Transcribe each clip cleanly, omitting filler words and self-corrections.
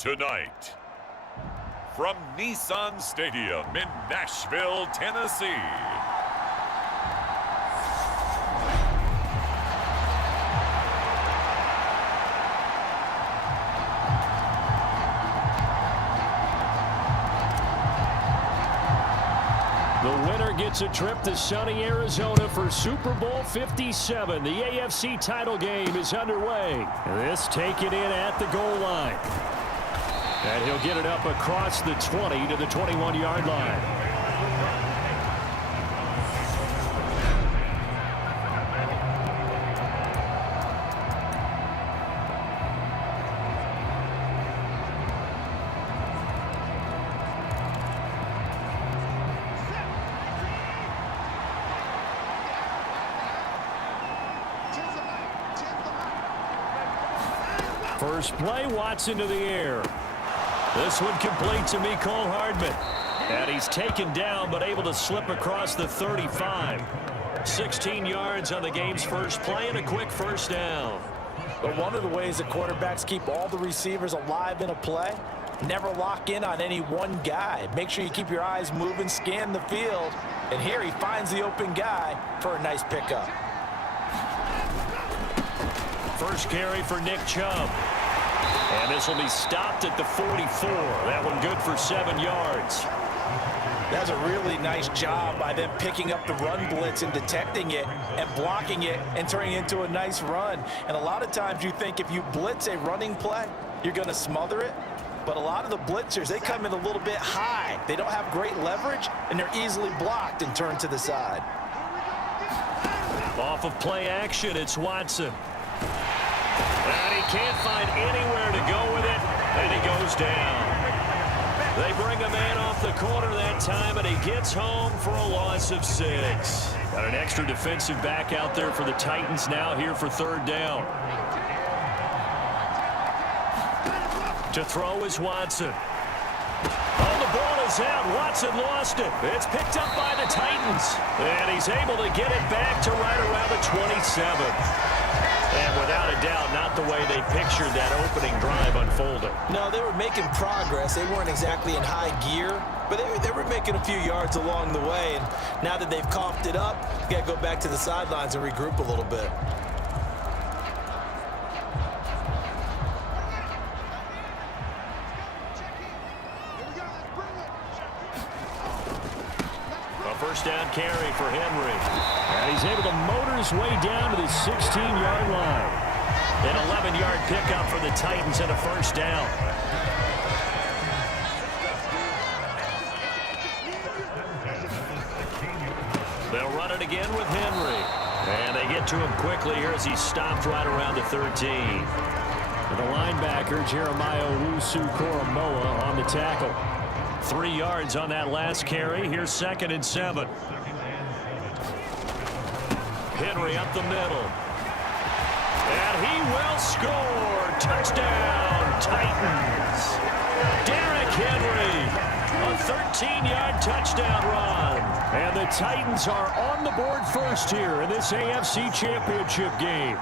Tonight, from Nissan Stadium in Nashville, Tennessee, the winner gets a trip to sunny Arizona for Super Bowl 57. The AFC title game is underway. This taken in at the goal line. And he'll get it up across the 20 to the 21-yard line. First play, Watson to the air. This one complete to Mecole Hardman. And he's taken down but able to slip across the 35. 16 yards on the game's first play and a quick first down. But one of the ways that quarterbacks keep all the receivers alive in a play, never lock in on any one guy. Make sure you keep your eyes moving, scan the field. And here he finds the open guy for a nice pickup. First carry for Nick Chubb. And this will be stopped at the 44. That one good for 7 yards. That's a really nice job by them picking up the run blitz and detecting it and blocking it and turning it into a nice run. And a lot of times you think if you blitz a running play, you're going to smother it. But a lot of the blitzers, they come in a little bit high. They don't have great leverage, and they're easily blocked and turned to the side. Off of play action, it's Watson. And he can't find anywhere to go with it, and he goes down. They bring a man off the corner that time, and he gets home for a loss of 6. Got an extra defensive back out there for the Titans now here for third down. To throw is Watson. Oh, the ball is out. Watson lost it. It's picked up by the Titans. And he's able to get it back to right around the 27. And without a doubt, not the way they pictured that opening drive unfolding. No, they were making progress. They weren't exactly in high gear, but they were making a few yards along the way. And now that they've coughed it up, you got to go back to the sidelines and regroup a little bit. A first down carry for Henry. And he's able to motor his way down to the 16-yard line. An 11-yard pickup for the Titans and a first down. They'll run it again with Henry. And they get to him quickly here as he stopped right around the 13. The linebacker, Jeremiah Owusu-Koramoah, on the tackle. 3 yards on that last carry. Here's 2nd and 7. Henry up the middle. And he will score. Touchdown, Titans. Derrick Henry, a 13-yard touchdown run. And the Titans are on the board first here in this AFC Championship game.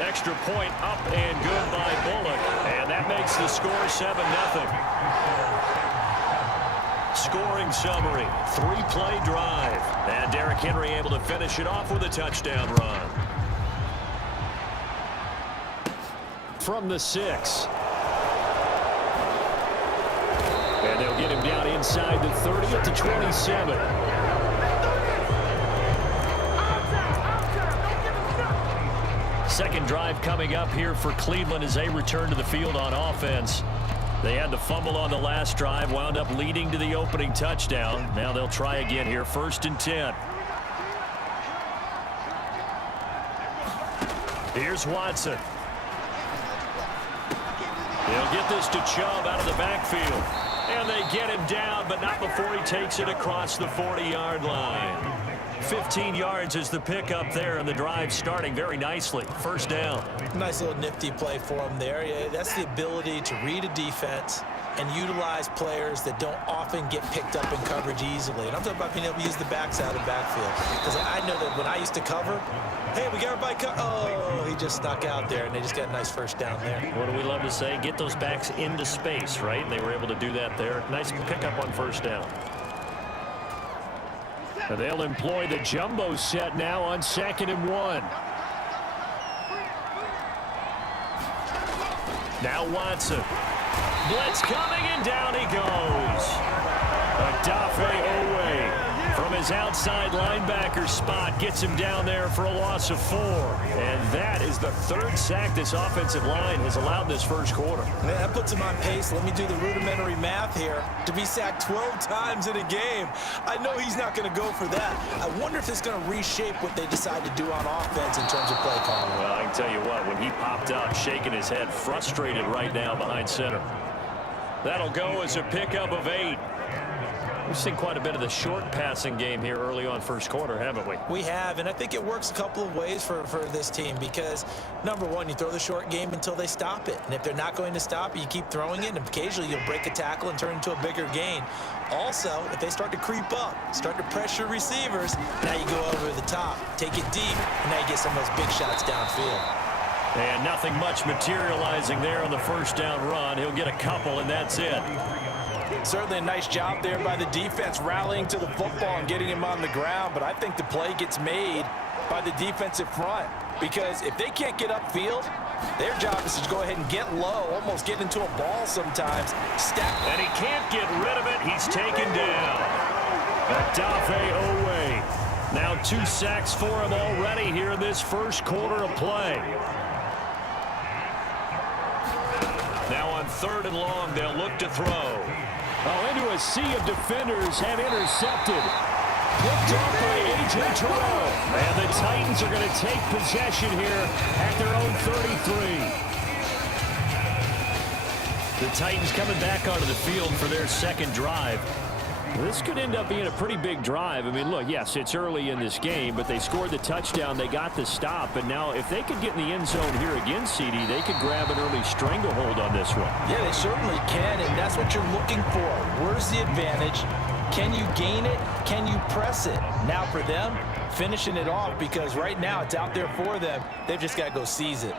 Extra point up and good by Bullock. And that makes the score 7-0. Scoring summary, 3-play drive. And Derrick Henry able to finish it off with a touchdown run. From the 6. And they'll get him down inside the 30 at the 27. Second drive coming up here for Cleveland as they return to the field on offense. They had the fumble on the last drive, wound up leading to the opening touchdown. Now they'll try again here, 1st and 10. Here's Watson. They'll get this to Chubb out of the backfield. And they get him down, but not before he takes it across the 40-yard line. 15 yards is the pickup there, and the drive starting very nicely. First down. Nice little nifty play for him there. Yeah, that's the ability to read a defense and utilize players that don't often get picked up in coverage easily. And I'm talking about being able to use the backside of the backfield. Because I know that when I used to cover, hey, we got everybody oh, he just snuck out there, and they just got a nice first down there. What do we love to say? Get those backs into space, right? And they were able to do that there. Nice pickup on first down. And they'll employ the jumbo set now on 2nd and 1. Now Watson. Blitz coming, and down he goes. Odafe Oweh from his outside linebacker spot gets him down there for a loss of 4. And that is the 3rd sack this offensive line has allowed this first quarter. Man, that puts him on pace. Let me do the rudimentary math here. To be sacked 12 times in a game, I know he's not going to go for that. I wonder if it's going to reshape what they decide to do on offense in terms of play calling. Well, I can tell you what, when he popped up, shaking his head, frustrated right now behind center. That'll go as a pickup of 8. We've seen quite a bit of the short passing game here early on first quarter, haven't we? We have, and I think it works a couple of ways for this team because, number one, you throw the short game until they stop it. And if they're not going to stop it, you keep throwing it, and occasionally you'll break a tackle and turn into a bigger gain. Also, if they start to creep up, start to pressure receivers, now you go over the top, take it deep, and now you get some of those big shots downfield. And nothing much materializing there on the first down run. He'll get a couple, and that's it. Certainly a nice job there by the defense rallying to the football and getting him on the ground, but I think the play gets made by the defensive front because if they can't get upfield, their job is to go ahead and get low, almost get into a ball sometimes. And he can't get rid of it. He's taken down. Odafe Oweh. Now 2 sacks for him already here in this first quarter of play. Now on 3rd and long, they'll look to throw. Oh, into a sea of defenders and intercepted. Picked off by A.J. Terrell. And the Titans are going to take possession here at their own 33. The Titans coming back onto the field for their 2nd drive. This could end up being a pretty big drive. I mean, look, yes, it's early in this game, but they scored the touchdown. They got the stop. And now if they could get in the end zone here again, CD, they could grab an early stranglehold on this one. Yeah, they certainly can, and that's what you're looking for. Where's the advantage? Can you gain it? Can you press it? Now for them, finishing it off because right now it's out there for them. They've just got to go seize it.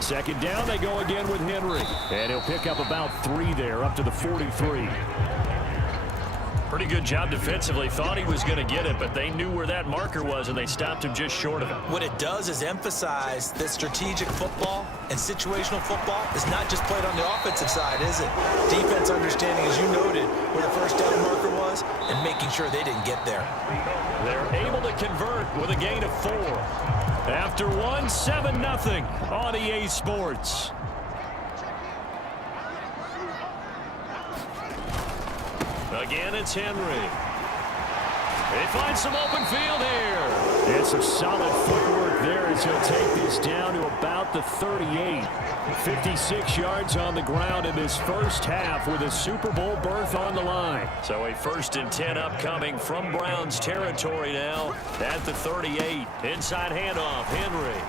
2nd down, they go again with Henry. And he'll pick up about 3 there, up to the 43. Pretty good job defensively. Thought he was going to get it, but they knew where that marker was, and they stopped him just short of it. What it does is emphasize that strategic football and situational football is not just played on the offensive side, is it? Defense understanding, as you noted, where the first down marker was and making sure they didn't get there. They're able to convert with a gain of 4. After 1, 7-0 on EA Sports. Again, it's Henry. They find some open field here. It's some solid footwork there as he'll take this down to about the 38. 56 yards on the ground in this first half with a Super Bowl berth on the line. So a 1st and 10 upcoming from Browns territory now at the 38. Inside handoff, Henry.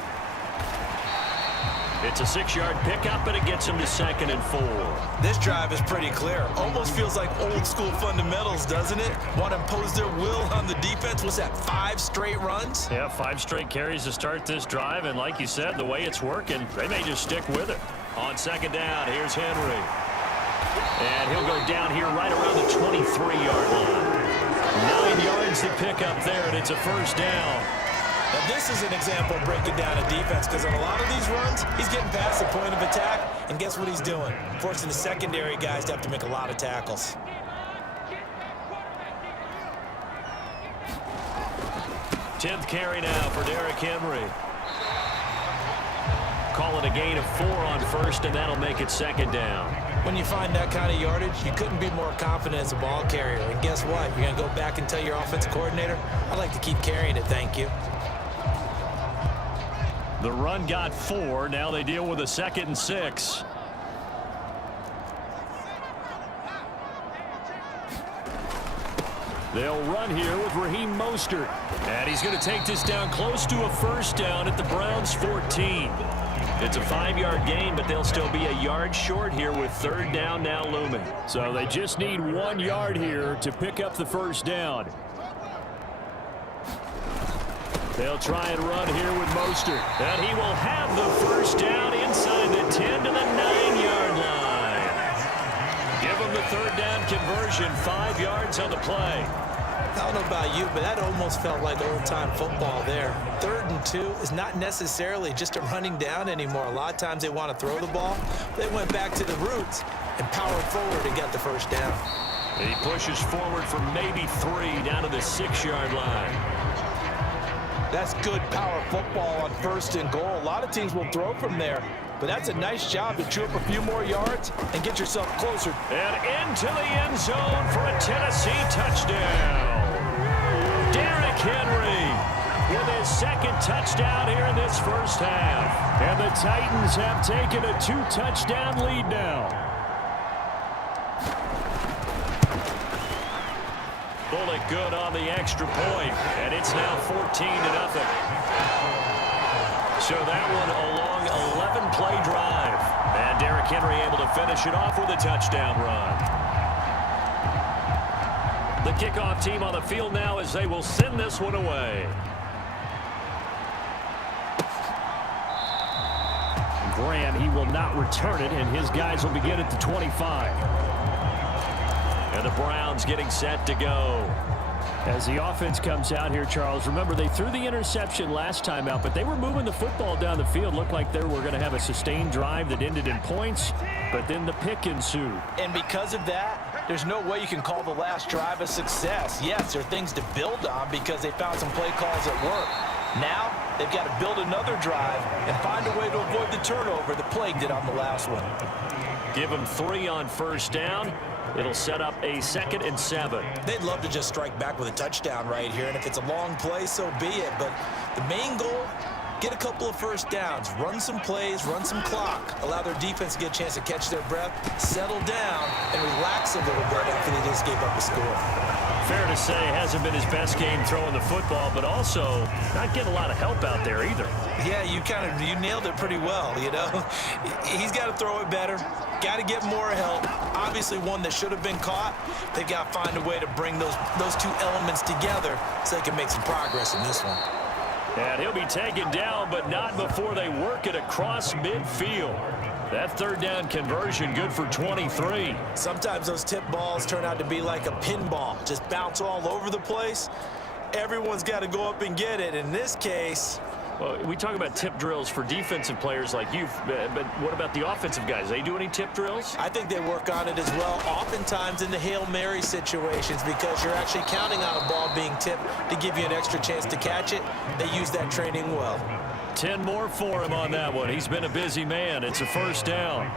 It's a 6-yard pickup, and it gets him to 2nd and 4. This drive is pretty clear. Almost feels like old school fundamentals, doesn't it? Want to impose their will on the defense. What's that, 5 straight runs? Yeah, 5 straight carries to start this drive, and like you said, the way it's working, they may just stick with it. On 2nd down, here's Henry. And he'll go down here right around the 23-yard line. 9 yards to pick up there, and it's a 1st down. Now, this is an example of breaking down a defense because on a lot of these runs, he's getting past the point of attack, and guess what he's doing? Forcing the secondary guys to have to make a lot of tackles. Tenth carry now for Derrick Henry. Call it a gain of 4 on 1st, and that'll make it 2nd down. When you find that kind of yardage, you couldn't be more confident as a ball carrier. And guess what? You're going to go back and tell your offensive coordinator, I'd like to keep carrying it, thank you. The run got 4. Now they deal with a 2nd and 6. They'll run here with Raheem Mostert. And he's going to take this down close to a 1st down at the Browns' 14. It's a 5-yard gain, but they'll still be a yard short here with third down now looming. So they just need 1 yard here to pick up the first down. They'll try and run here with Mostert. And he will have the first down inside the 10 to the 9-yard line. Give him the third down conversion, 5 yards on the play. I don't know about you, but that almost felt like old-time football there. 3rd and 2 is not necessarily just a running down anymore. A lot of times they want to throw the ball. They went back to the roots and powered forward and got the first down. He pushes forward for maybe 3 down to the 6-yard line. That's good power football on 1st and goal. A lot of teams will throw from there, but that's a nice job to chew up a few more yards and get yourself closer. And into the end zone for a Tennessee touchdown. Derrick Henry with his 2nd touchdown here in this first half. And the Titans have taken a 2-touchdown lead now. Bullock good on the extra point, and it's now 14-0. So that one a long 11-play drive. And Derrick Henry able to finish it off with a touchdown run. The kickoff team on the field now as they will send this one away. Graham, he will not return it, and his guys will begin at the 25. And the Browns getting set to go. As the offense comes out here, Charles, remember they threw the interception last time out, but they were moving the football down the field. Looked like they were going to have a sustained drive that ended in points, but then the pick ensued. And because of that, there's no way you can call the last drive a success. Yes, there are things to build on because they found some play calls that work. Now, they've got to build another drive and find a way to avoid the turnover that plagued it on the last one. Give them 3 on first down. It'll set up a 2nd and 7. They'd love to just strike back with a touchdown right here, and if it's a long play, so be it. But the main goal, get a couple of first downs, run some plays, run some clock, allow their defense to get a chance to catch their breath, settle down, and relax a little bit after they just gave up a score. Fair to say, hasn't been his best game throwing the football, but also not getting a lot of help out there either. Yeah, you nailed it pretty well, you know. He's got to throw it better, got to get more help. Obviously one that should have been caught. They've got to find a way to bring those 2 elements together so they can make some progress in this one. And he'll be taken down, but not before they work it across midfield. That third down conversion good for 23. Sometimes those tip balls turn out to be like a pinball, just bounce all over the place. Everyone's got to go up and get it. In this case, well, we talk about tip drills for defensive players like you, but what about the offensive guys? They do any tip drills? I think they work on it as well, oftentimes in the Hail Mary situations, because you're actually counting on a ball being tipped to give you an extra chance to catch it. They use that training well. 10 more for him on that one. He's been a busy man. It's a first down.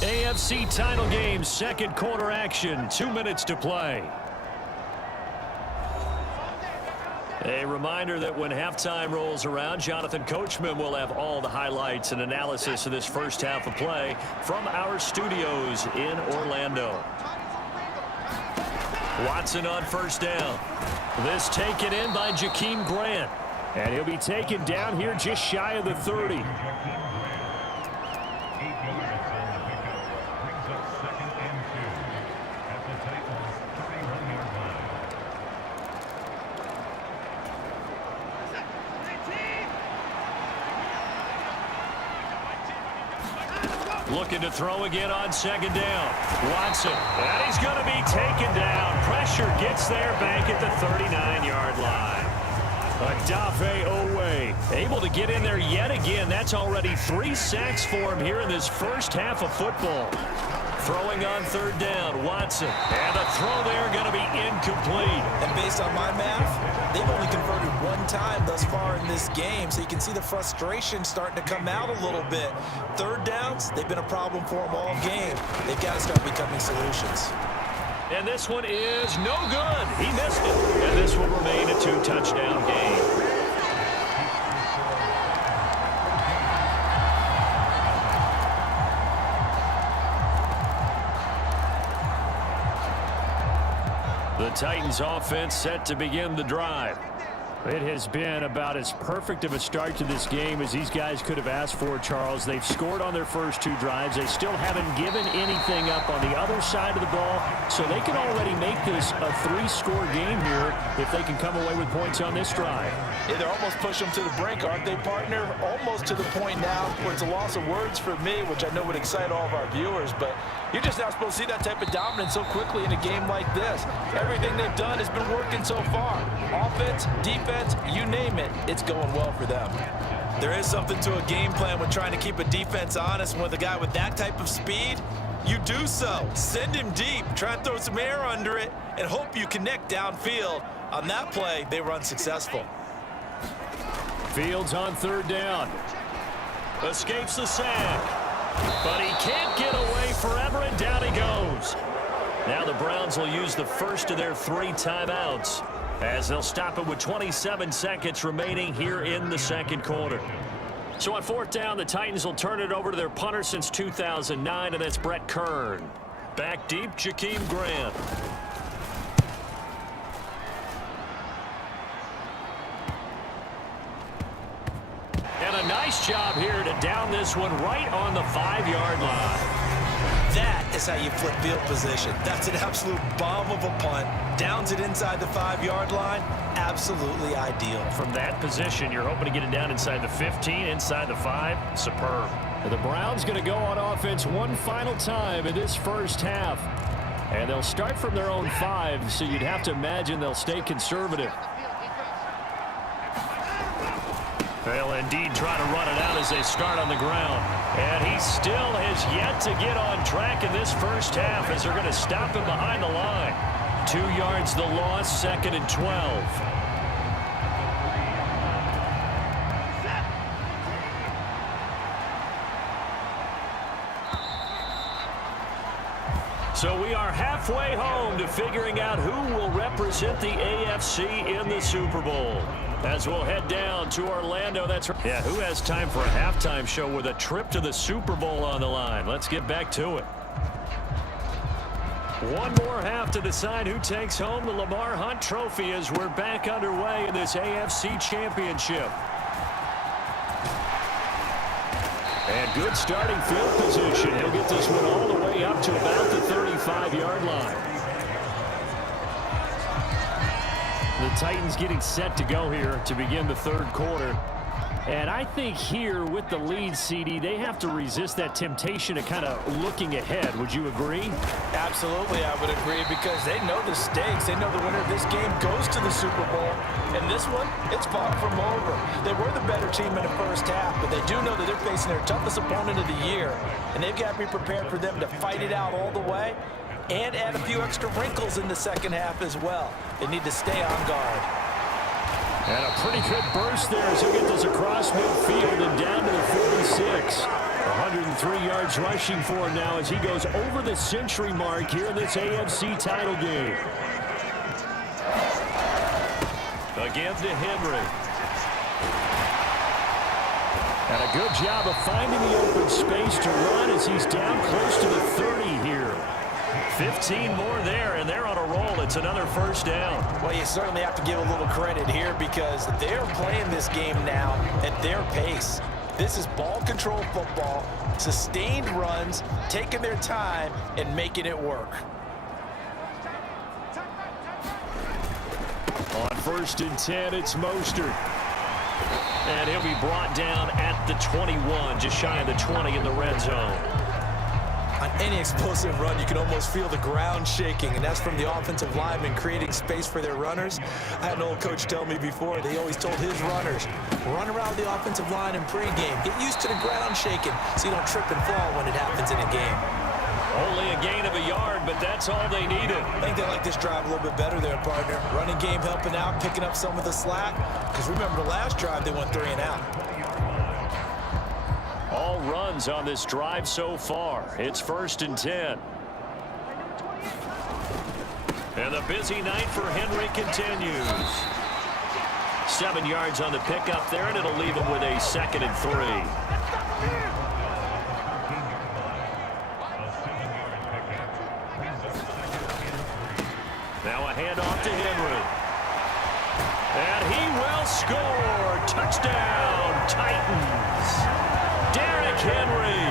AFC title game, 2nd quarter action, 2 minutes to play. A reminder that when halftime rolls around, Jonathan Coachman will have all the highlights and analysis of this first half of play from our studios in Orlando. Watson on first down. This taken in by Jakeem Grant. And he'll be taken down here just shy of the 30. Looking to throw again on 2nd down. Watson, and he's going to be taken down. Pressure gets there back at the 39-yard line. Odafe Oweh able to get in there yet again. That's already 3 sacks for him here in this first half of football. Throwing on 3rd down, Watson. And the throw there going to be incomplete. And based on my math, they've only converted 1 time thus far in this game, so you can see the frustration starting to come out a little bit. 3rd downs, they've been a problem for them all game. They've got to start becoming solutions. And this one is no good. He missed it. And this will remain a 2-touchdown game. The Titans offense set to begin the drive. It has been about as perfect of a start to this game as these guys could have asked for, Charles. They've scored on their first 2 drives. They still haven't given anything up on the other side of the ball, so they can already make this a 3-score game here if they can come away with points on this drive. Yeah, they're almost pushing them to the brink, aren't they, partner? Almost to the point now where it's a loss of words for me, which I know would excite all of our viewers, but you're just not supposed to see that type of dominance so quickly in a game like this. Everything they've done has been working so far. Offense, defense, you name it, it's going well for them. There is something to a game plan when trying to keep a defense honest. With a guy with that type of speed, you do so. Send him deep, try and throw some air under it, and hope you connect downfield. On that play, they were unsuccessful. Fields on 3rd down. Escapes the sack. But he can't get away forever, and down he goes. Now the Browns will use the first of their 3 timeouts as they'll stop it with 27 seconds remaining here in the second quarter. So on 4th down, the Titans will turn it over to their punter since 2009, and that's Brett Kern. Back deep, Jakeem Grant. And a nice job here to down this one right on the 5-yard line. That is how you flip field position. That's an absolute bomb of a punt. Downs it inside the 5-yard line. Absolutely ideal. From that position, you're hoping to get it down inside the 15, inside the 5. Superb. The Browns going to go on offense one final time in this first half. And they'll start from their own 5, so you'd have to imagine they'll stay conservative. They'll indeed try to run it out as they start on the ground. And he still has yet to get on track in this first half as they're going to stop him behind the line. 2 yards the loss, 2nd and 12. So we are halfway home to figuring out who will represent the AFC in the Super Bowl. As we'll head down to Orlando. That's right. Yeah, who has time for a halftime show with a trip to the Super Bowl on the line? Let's get back to it. One more half to decide who takes home the Lamar Hunt Trophy as we're back underway in this AFC Championship. And good starting field position. He'll get this one all the way up to about the 35-yard line. The Titans getting set to go here to begin the 3rd quarter. And I think here with the lead, CD, they have to resist that temptation of kind of looking ahead. Would you agree? Absolutely, I would agree, because they know the stakes. They know the winner of this game goes to the Super Bowl. And this one, it's far from over. They were the better team in the first half, but they do know that they're facing their toughest opponent of the year. And they've got to be prepared for them to fight it out all the way and add a few extra wrinkles in the second half as well. They need to stay on guard. And a pretty good burst there as he'll get this across midfield and down to the 46. 103 yards rushing for him now as he goes over the century mark here in this AFC title game. Again to Henry. And a good job of finding the open space to run as he's down close to the 30 here. 15 more there, and they're on a roll. It's another first down. Well, you certainly have to give a little credit here because they're playing this game now at their pace. This is ball control football, sustained runs, taking their time, and making it work. On 1st and 10, it's Mostert. And he'll be brought down at the 21, just shy of the 20 in the red zone. On any explosive run, you can almost feel the ground shaking, and that's from the offensive linemen creating space for their runners. I had an old coach tell me before, they always told his runners, run around the offensive line in pregame. Get used to the ground shaking so you don't trip and fall when it happens in a game. Only a gain of a yard, but that's all they needed. I think they like this drive a little bit better there, partner. Running game helping out, picking up some of the slack. Because remember, the last drive, they went 3 and out. All runs on this drive so far. It's 1st and 10. And the busy night for Henry continues. 7 yards on the pickup there, and it'll leave him with a 2nd and 3. Now a handoff to Henry. And he will score. Touchdown, Titans. Derrick Henry,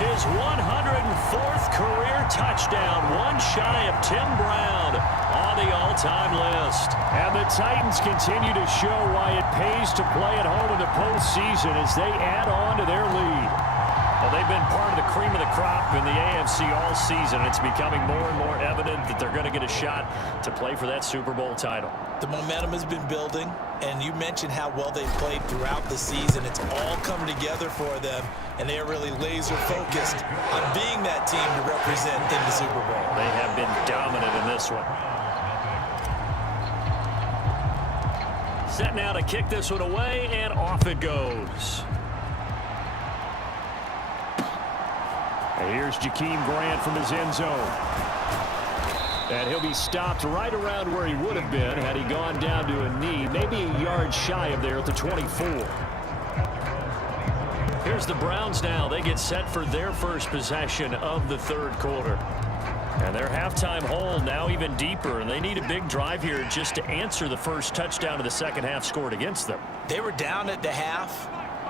his 104th career touchdown, one shy of Tim Brown on the all-time list. And the Titans continue to show why it pays to play at home in the postseason as they add on to their lead. Well, they've been part of the cream of the crop in the AFC all season. It's becoming more and more evident that they're going to get a shot to play for that Super Bowl title. The momentum has been building, and you mentioned how well they've played throughout the season. It's all come together for them, and they are really laser-focused on being that team to represent in the Super Bowl. They have been dominant in this one. Set now to kick this one away, and off it goes. And here's Jakeem Grant from his end zone. And he'll be stopped right around where he would have been had he gone down to a knee, maybe a yard shy of there at the 24. Here's the Browns now. They get set for their first possession of the third quarter. And their halftime hole now even deeper, and they need a big drive here just to answer the first touchdown of the second half scored against them. They were down at the half.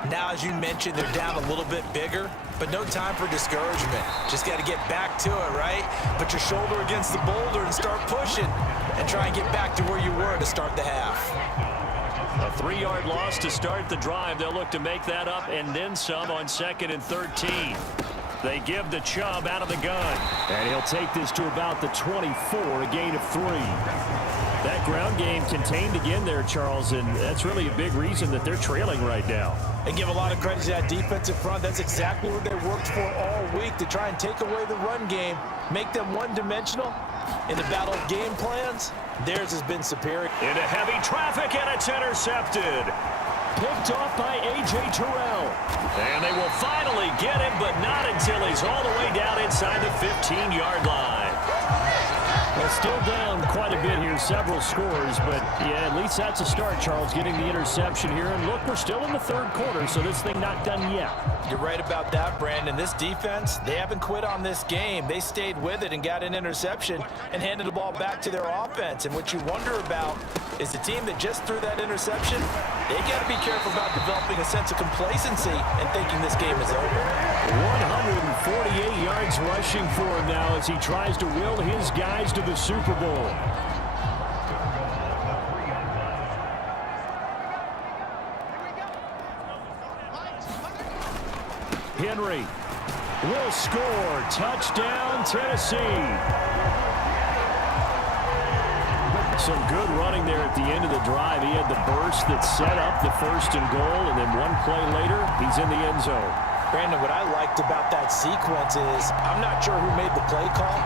Now, as you mentioned, they're down a little bit bigger, but no time for discouragement. Just got to get back to it, right? Put your shoulder against the boulder and start pushing and try and get back to where you were to start the half. A 3-yard loss to start the drive. They'll look to make that up and then some on 2nd and 13. They give to Chubb out of the gun. And he'll take this to about the 24, a gain of 3. That ground game contained again there, Charles, and that's really a big reason that they're trailing right now. And give a lot of credit to that defensive front. That's exactly what they worked for all week, to try and take away the run game, make them one-dimensional. In the battle of game plans, theirs has been superior. Into heavy traffic, and it's intercepted. Picked off by A.J. Terrell. And they will finally get him, but not until he's all the way down inside the 15-yard line. Well, still down quite a bit here, several scores, but yeah, at least that's a start, Charles, getting the interception here. And look, we're still in the third quarter, so this thing not done yet. You're right about that, Brandon. This defense, they haven't quit on this game. They stayed with it and got an interception and handed the ball back to their offense. And what you wonder about is the team that just threw that interception, they got to be careful about developing a sense of complacency and thinking this game is over. 148 yards rushing for him now as he tries to will his guys to the Super Bowl. Henry will score. Touchdown, Tennessee. Some good running there at the end of the drive. He had the burst that set up the 1st and goal, and then one play later, he's in the end zone. Brandon, what I liked about that sequence is I'm not sure who made the play call,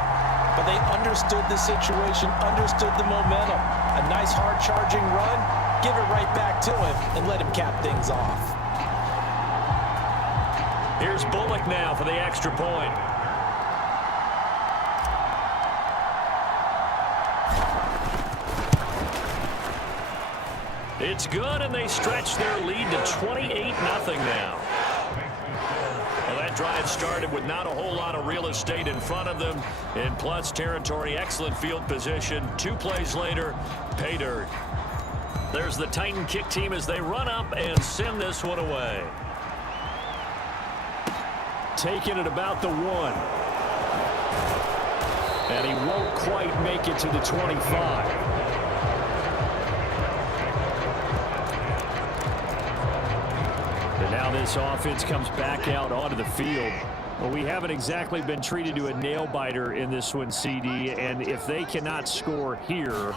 but they understood the situation, understood the momentum. A nice hard-charging run, give it right back to him, and let him cap things off. Here's Bullock now for the extra point. It's good, and they stretch their lead to 28-0 now. Well, that drive started with not a whole lot of real estate in front of them. In plus territory, excellent field position. 2 plays later, pay dirt. There's the Titan kick team as they run up and send this one away. Taking it about the 1. And he won't quite make it to the 25. And now this offense comes back out onto the field. Well, we haven't exactly been treated to a nail-biter in this one, CD, and if they cannot score here,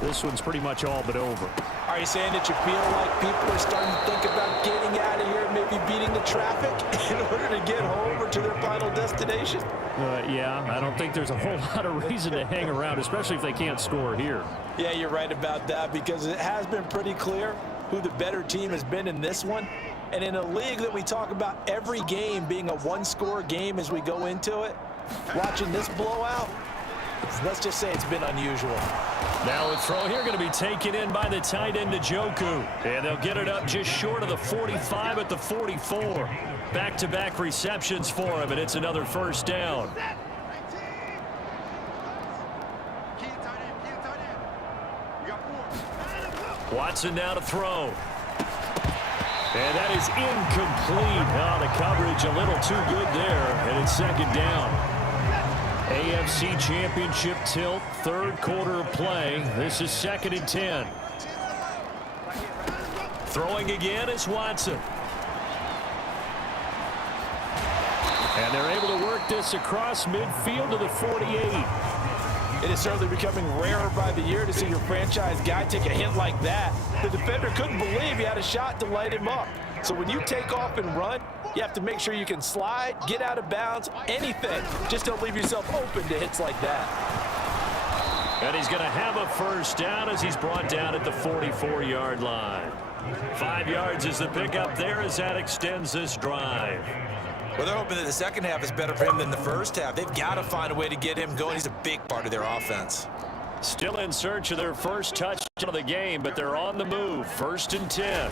this one's pretty much all but over. Are you saying that you feel like people are starting to think about getting out of here and maybe beating the traffic in order to get home or to their final destination? Yeah, I don't think there's a whole lot of reason to hang around, especially if they can't score here. Yeah, you're right about that, because it has been pretty clear who the better team has been in this one. And in a league that we talk about every game being a one-score game as we go into it, watching this blowout, let's just say it's been unusual. Now a throw here going to be taken in by the tight end Njoku. And they'll get it up just short of the 45 at the 44. Back-to-back receptions for him, and it's another first down. Watson now to throw. And that is incomplete. Oh, the coverage a little too good there, and it's second down. AFC Championship tilt, third quarter of play. This is 2nd and 10. Throwing again is Watson. And they're able to work this across midfield to the 48. It is certainly becoming rarer by the year to see your franchise guy take a hit like that. The defender couldn't believe he had a shot to light him up. So when you take off and run, you have to make sure you can slide, get out of bounds, anything. Just don't leave yourself open to hits like that. And he's going to have a first down as he's brought down at the 44-yard line. 5 yards is the pickup there as that extends this drive. Well, they're hoping that the second half is better for him than the first half. They've got to find a way to get him going. He's a big part of their offense. Still in search of their first touchdown of the game, but they're on the move. 1st and 10.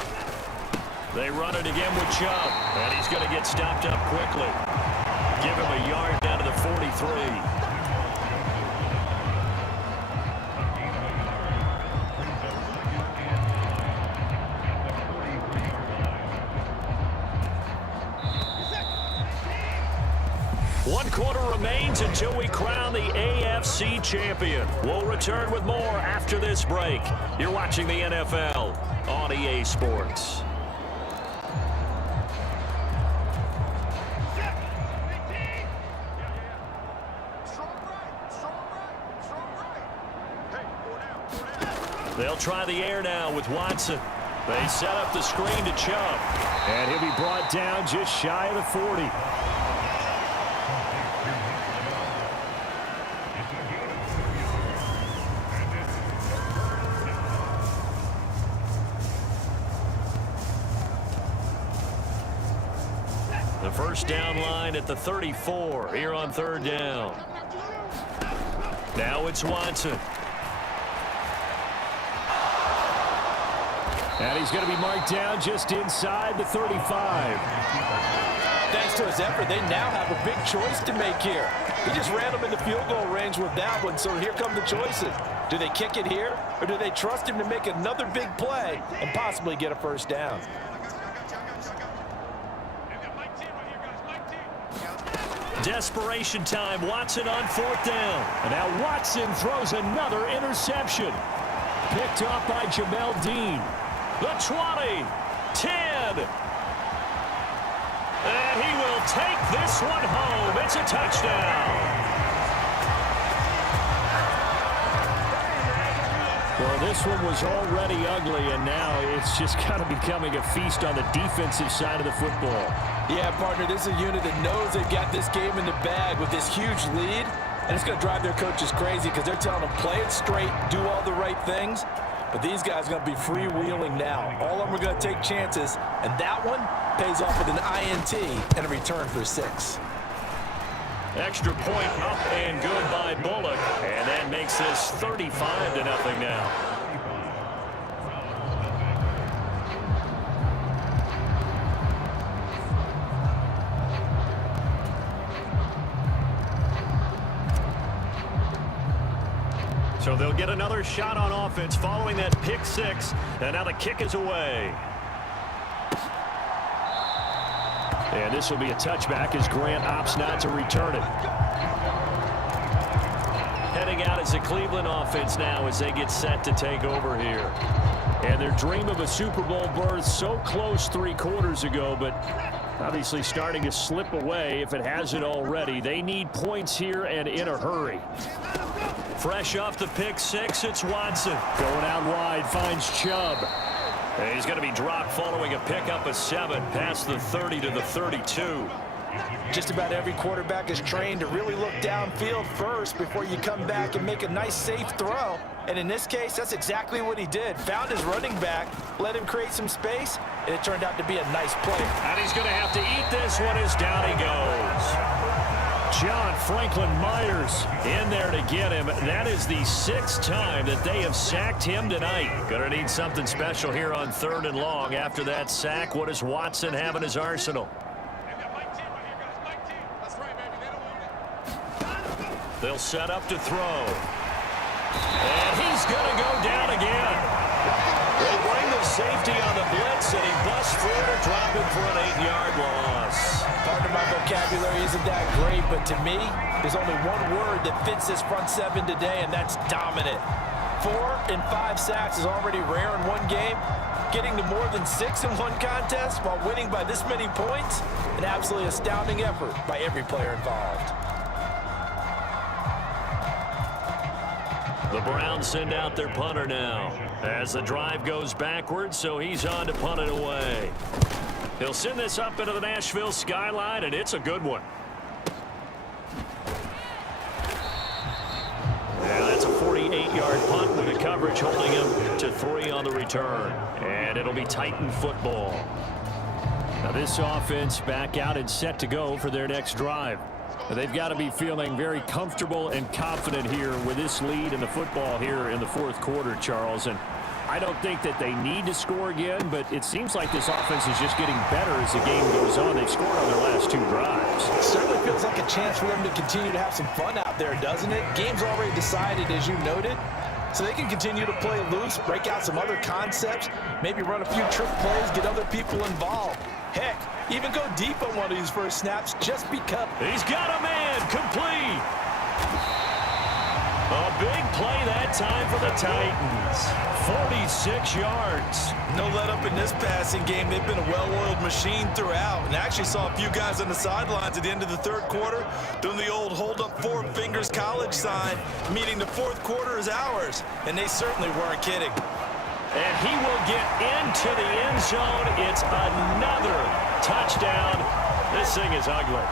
They run it again with Chubb, and he's going to get stopped up quickly. Give him a yard down to the 43. One quarter remains until we crown the AFC champion. We'll return with more after this break. You're watching the NFL on EA Sports. They'll try the air now with Watson. They set up the screen to Chubb. And he'll be brought down just shy of the 40. The first down line at the 34 here on 3rd down. Now it's Watson. And he's going to be marked down just inside the 35. Thanks to his effort, they now have a big choice to make here. He just ran them in the field goal range with that one, so here come the choices. Do they kick it here, or do they trust him to make another big play and possibly get a first down? Desperation time. Watson on 4th down. And now Watson throws another interception. Picked off by Jamel Dean. The 20, 10. And he will take this one home. It's a touchdown. Well, this one was already ugly, and now it's just kind of becoming a feast on the defensive side of the football. Yeah, partner, this is a unit that knows they've got this game in the bag with this huge lead, and it's going to drive their coaches crazy because they're telling them play it straight, do all the right things. But these guys are going to be freewheeling now. All of them are going to take chances, and that one pays off with an INT and a return for 6. Extra point up and good by Bullock. And that makes this 35-0 now. So they'll get another shot on offense following that pick 6. And now the kick is away. And this will be a touchback as Grant opts not to return it. Heading out as the Cleveland offense now as they get set to take over here. And their dream of a Super Bowl berth so close 3 quarters ago, but obviously starting to slip away if it hasn't already. They need points here and in a hurry. Fresh off the pick 6, it's Watson. Going out wide, finds Chubb. And he's going to be dropped following a pickup of 7 past the 30 to the 32. Just about every quarterback is trained to really look downfield first before you come back and make a nice safe throw. And in this case, that's exactly what he did. Found his running back, let him create some space, and it turned out to be a nice play. And he's going to have to eat this one as down he goes. John Franklin Myers in there to get him. That is the 6th time that they have sacked him tonight. Going to need something special here on 3rd and long. After that sack, what does Watson have in his arsenal? They'll set up to throw. And he's going to go down again. They safety on the blitz, and he busts through to drop him for an 8-yard loss. Pardon my vocabulary isn't that great, but to me, there's only one word that fits this front seven today, and that's dominant. 4 and 5 sacks is already rare in one game. Getting to more than 6 in one contest while winning by this many points, an absolutely astounding effort by every player involved. The Browns send out their punter now as the drive goes backwards, so he's on to punt it away. He'll send this up into the Nashville skyline, and it's a good one. Yeah, that's a 48-yard punt with the coverage holding him to 3 on the return. And it'll be Titan football. Now this offense back out and set to go for their next drive. They've got to be feeling very comfortable and confident here with this lead in the football here in the fourth quarter, Charles. And I don't think that they need to score again, but it seems like this offense is just getting better as the game goes on. They've scored on their last 2 drives. It certainly feels like a chance for them to continue to have some fun out there, doesn't it? Game's already decided, as you noted. So they can continue to play loose, break out some other concepts, maybe run a few trick plays, get other people involved. Heck, even go deep on one of these first snaps just because. He's got a man, complete. A big play that time for the Titans. 46 yards. No let up in this passing game. They've been a well-oiled machine throughout. And I actually saw a few guys on the sidelines at the end of the third quarter doing the old hold up 4 fingers college sign, meaning the fourth quarter is ours. And they certainly weren't kidding. And he will get into the end zone. It's another touchdown. This thing is ugly.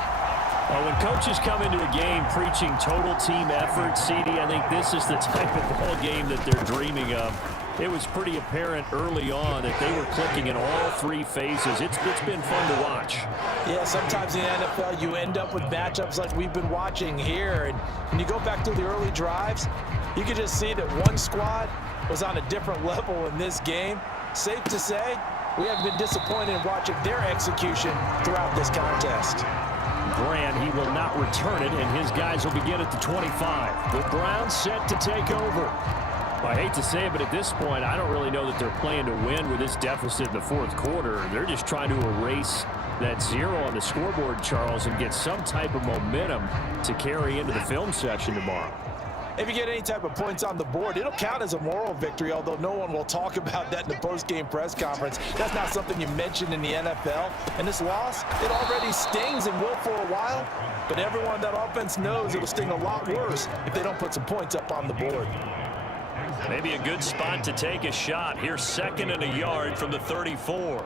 When coaches come into a game preaching total team effort, CD, I think this is the type of ball game that they're dreaming of. It was pretty apparent early on that they were clicking in all 3 phases. It's been fun to watch. Yeah, sometimes in the NFL you end up with matchups like we've been watching here. And when you go back to the early drives, you can just see that one squad was on a different level in this game. Safe to say, we have been disappointed in watching their execution throughout this contest. Grant, he will not return it, and his guys will begin at the 25. The Browns set to take over. I hate to say it, but at this point, I don't really know that they're playing to win with this deficit in the fourth quarter. They're just trying to erase that 0 on the scoreboard, Charles, and get some type of momentum to carry into the film session tomorrow. If you get any type of points on the board, it'll count as a moral victory, although no one will talk about that in the post-game press conference. That's not something you mentioned in the NFL. And this loss, it already stings and will for a while, but everyone on that offense knows it'll sting a lot worse if they don't put some points up on the board. Maybe a good spot to take a shot. Here's 2nd and a yard from the 34.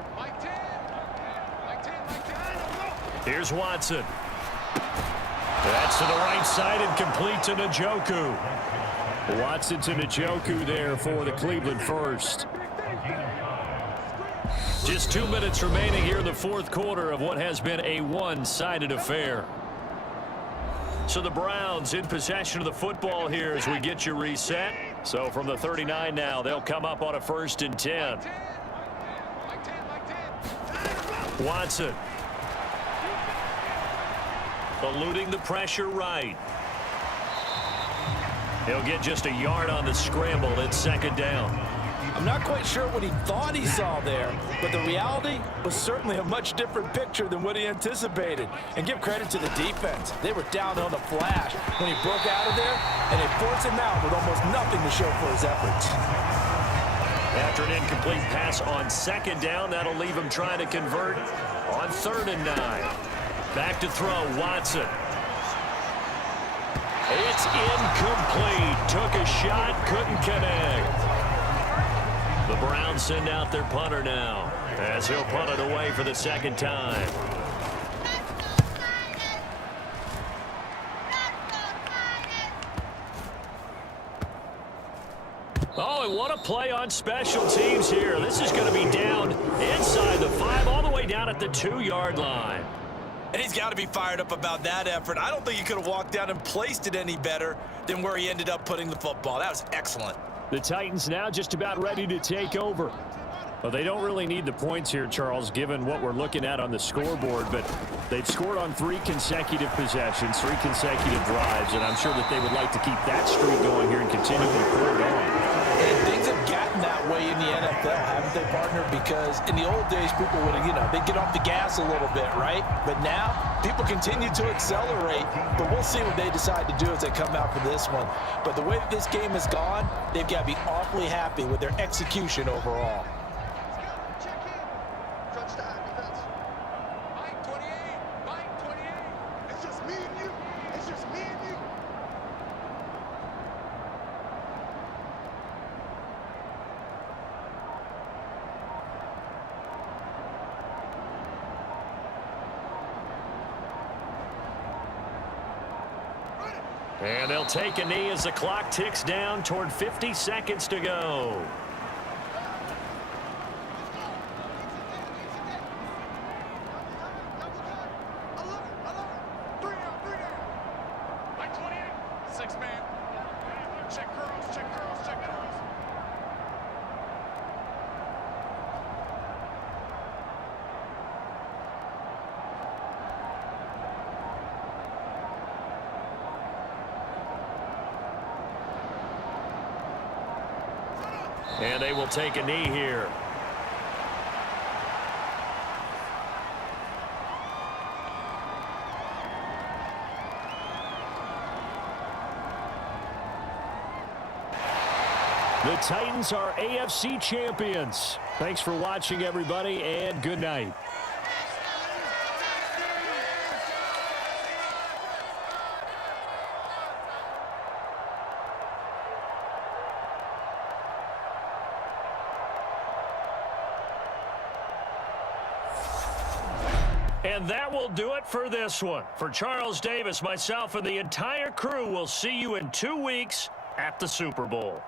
Here's Watson. That's to the right side and complete to Njoku. Watson to Njoku there for the Cleveland first. Just 2 minutes remaining here in the fourth quarter of what has been a one-sided affair. So the Browns in possession of the football here as we get you reset. So from the 39 now, they'll come up on a 1st and 10. Watson. Eluding the pressure right. He'll get just a yard on the scramble. It's 2nd down. I'm not quite sure what he thought he saw there, but the reality was certainly a much different picture than what he anticipated. And give credit to the defense. They were down on the flash when he broke out of there, and they forced him out with almost nothing to show for his efforts. After an incomplete pass on 2nd down, that'll leave him trying to convert on 3rd and 9. Back to throw, Watson. It's incomplete. Took a shot, couldn't connect. The Browns send out their punter now as he'll punt it away for the 2nd time. Oh, and what a play on special teams here. This is going to be down inside the 5, all the way down at the 2-yard line. And he's got to be fired up about that effort. I don't think he could have walked down and placed it any better than where he ended up putting the football. That was excellent. The Titans now just about ready to take over. Well, they don't really need the points here, Charles, given what we're looking at on the scoreboard, but they've scored on 3 consecutive possessions, 3 consecutive drives, and I'm sure that they would like to keep that streak going here and continue to put it on. And things have gotten that way in the NFL, haven't they, partner? Because in the old days, people would, they'd get off the gas a little bit, right? But now, people continue to accelerate. But we'll see what they decide to do as they come out for this one. But the way that this game has gone, they've got to be awfully happy with their execution overall. And they'll take a knee as the clock ticks down toward 50 seconds to go. And they will take a knee here. The Titans are AFC champions. Thanks for watching, everybody, and good night. And that will do it for this one. For Charles Davis, myself, and the entire crew, we'll see you in 2 weeks at the Super Bowl.